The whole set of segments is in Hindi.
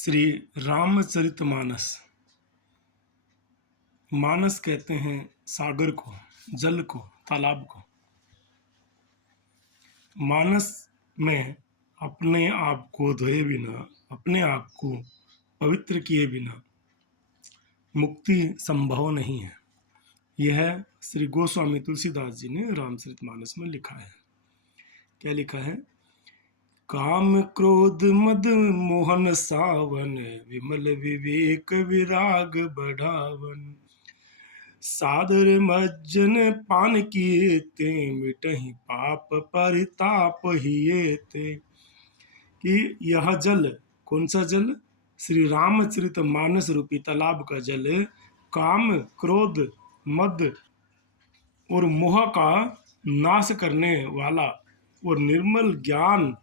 श्री रामचरितमानस। मानस कहते हैं सागर को, जल को, तालाब को। मानस में अपने आप को धोए बिना, अपने आप को पवित्र किए बिना मुक्ति संभव नहीं है। यह श्री गोस्वामी तुलसीदास जी ने रामचरितमानस में लिखा है। क्या लिखा है? काम क्रोध मद मोहन सावन, विमल विवेक विराग बढ़ावन। सादर मज्जन पान किए ते, मिटहि पाप परिताप हिये ते। कि यह जल, कौन सा जल? श्री रामचरित मानस रूपी तालाब का जल काम, क्रोध, मद और मोह का नाश करने वाला और निर्मल ज्ञान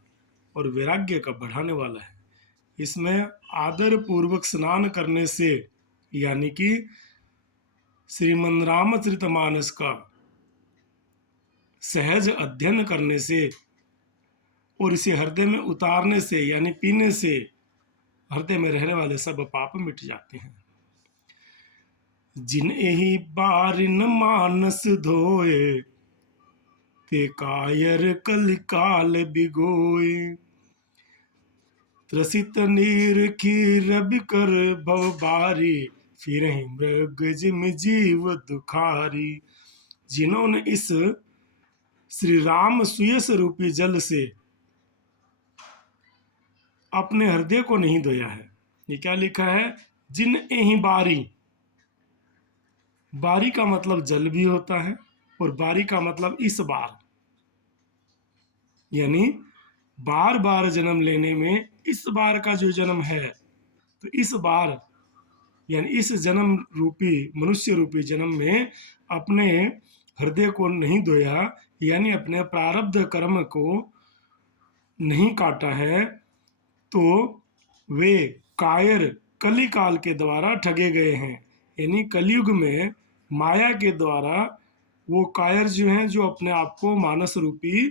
और वैराग्य का बढ़ाने वाला है। इसमें आदर पूर्वक स्नान करने से, यानी कि श्रीमद् रामचरितमानस का सहज अध्ययन करने से और इसे हृदय में उतारने से, यानी पीने से, हृदय में रहने वाले सब पाप मिट जाते हैं। जिन एहि बारिन मानस धोए, ते कायर कलिकाल बिगोए। त्रसित नीर खीर बिकर भव बारी, फिरहि मृग जिम जीव दुखारी। जिन्होंने इस श्री राम सुयस रूपी जल से अपने हृदय को नहीं धोया है। ये क्या लिखा है? जिन एहि बारी। बारी का मतलब जल भी होता है और बारी का मतलब इस बार, यानी बार बार जन्म लेने में इस बार का जो जन्म है, तो इस बार यानी इस जन्म रूपी, मनुष्य रूपी जन्म में अपने हृदय को नहीं धोया, यानी अपने प्रारब्ध कर्म को नहीं काटा है, तो वे कायर कली काल के द्वारा ठगे गए हैं। यानी कलयुग में माया के द्वारा वो कायर जो हैं, जो अपने आप को मानस रूपी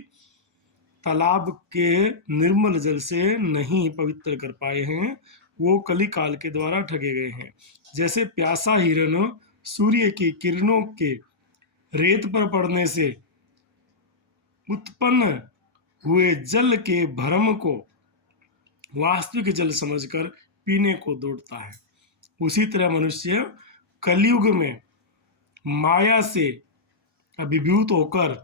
तालाब के निर्मल जल से नहीं पवित्र कर पाए हैं, वो कली काल के द्वारा ठगे गए हैं। जैसे प्यासा हिरण सूर्य की किरणों के रेत पर पड़ने से उत्पन्न हुए जल के भ्रम को वास्तविक जल समझकर पीने को दौड़ता है, उसी तरह मनुष्य कलयुग में माया से अभिभूत होकर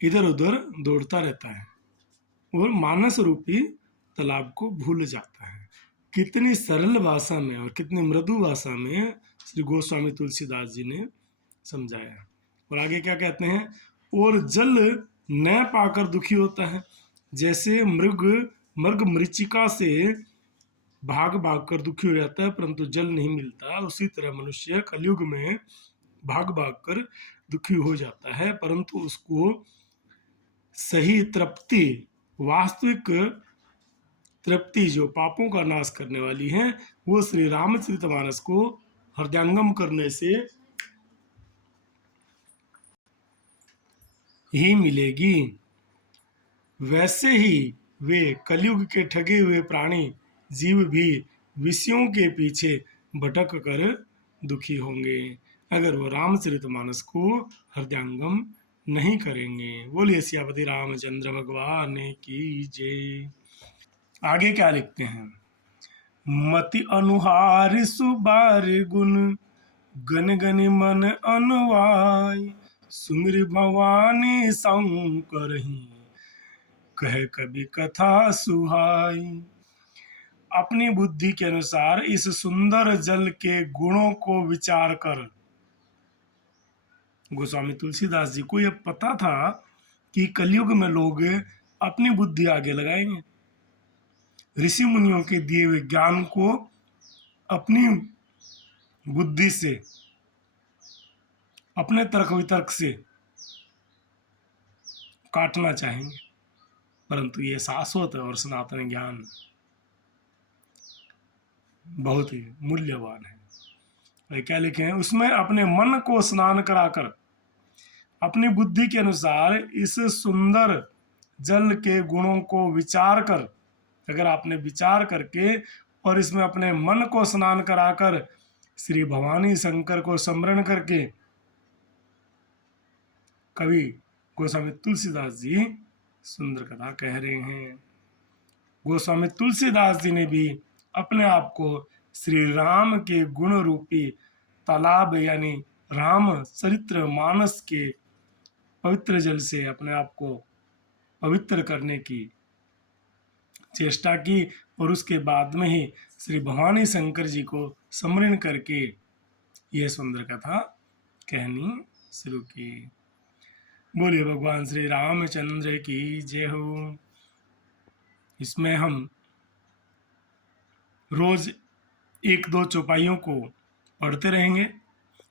इधर उधर दौड़ता रहता है और मानस रूपी तालाब को भूल जाता है। कितनी सरल भाषा में और कितनी मृदु भाषा में श्री गोस्वामी तुलसीदास जी ने समझाया। और आगे क्या कहते हैं? और जल न पाकर दुखी होता है। जैसे मृग मरीचिका से भाग भाग कर दुखी हो जाता है, परंतु जल नहीं मिलता, उसी तरह मनुष्य कलयुग में भाग भाग कर दुखी हो जाता है, परंतु उसको सही तृप्ति, वास्तविक तृप्ति जो पापों का नाश करने वाली है, वो श्री रामचरितमानस को हृदयंगम करने से ही मिलेगी। वैसे ही वे कलयुग के ठगे हुए प्राणी जीव भी विषयों के पीछे भटक कर दुखी होंगे, अगर वो रामचरितमानस को हृदयंगम नहीं करेंगे। बोलिए सियापति रामचंद्र भगवान की जय। आगे क्या लिखते हैं? मति अनुहार सुबार गुण, गन गन मन अनुवाय। सुमिर भवानी शंकर ही, कह कवि कथा सुहाई। अपनी बुद्धि के अनुसार इस सुंदर जल के गुणों को विचार कर, गोस्वामी तुलसीदास जी को यह पता था कि कलयुग में लोग अपनी बुद्धि आगे लगाएंगे, ऋषि मुनियों के दिए हुए ज्ञान को अपनी बुद्धि से, अपने तर्क वितर्क से काटना चाहेंगे, परंतु ये शाश्वत और सनातन ज्ञान बहुत ही मूल्यवान है। क्या लिखे हैं उसमें? अपने मन को स्नान कराकर अपनी बुद्धि के अनुसार इस सुंदर जल के गुणों को विचार कर, अगर आपने विचार करके और इसमें अपने मन को स्नान कराकर श्री भवानी शंकर को स्मरण करके, कवि गोस्वामी तुलसीदास जी सुंदर कथा कह रहे हैं। गोस्वामी तुलसीदास जी ने भी अपने आप को श्री राम के गुण रूपी तालाब यानी राम चरित्र मानस के पवित्र जल से अपने आप को पवित्र करने की चेष्टा की और उसके बाद में ही श्री भवानी शंकर जी को स्मरण करके यह सुंदर कथा कहनी शुरू की। बोलिए भगवान श्री रामचंद्र की जय हो। इसमें हम रोज एक दो चौपाइयों को पढ़ते रहेंगे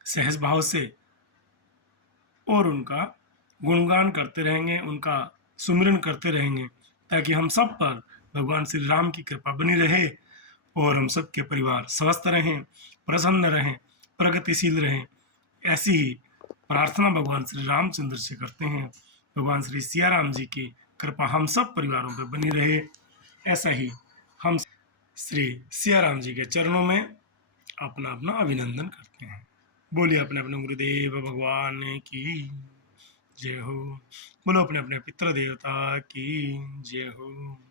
सहज भाव से और उनका गुणगान करते रहेंगे, उनका सुमिरन करते रहेंगे, ताकि हम सब पर भगवान श्री राम की कृपा बनी रहे और हम सबके परिवार स्वस्थ रहें, प्रसन्न रहें, प्रगतिशील रहें। ऐसी ही प्रार्थना भगवान श्री रामचंद्र से करते हैं। भगवान श्री सिया राम जी की कृपा हम सब परिवारों पर बनी रहे। ऐसा ही हम श्री सिया राम जी के चरणों में अपना अपना अभिनंदन करते हैं। बोलिए अपने अपने गुरुदेव भगवान की जय हो। बोलो अपने अपने पितृ देवता की जय हो।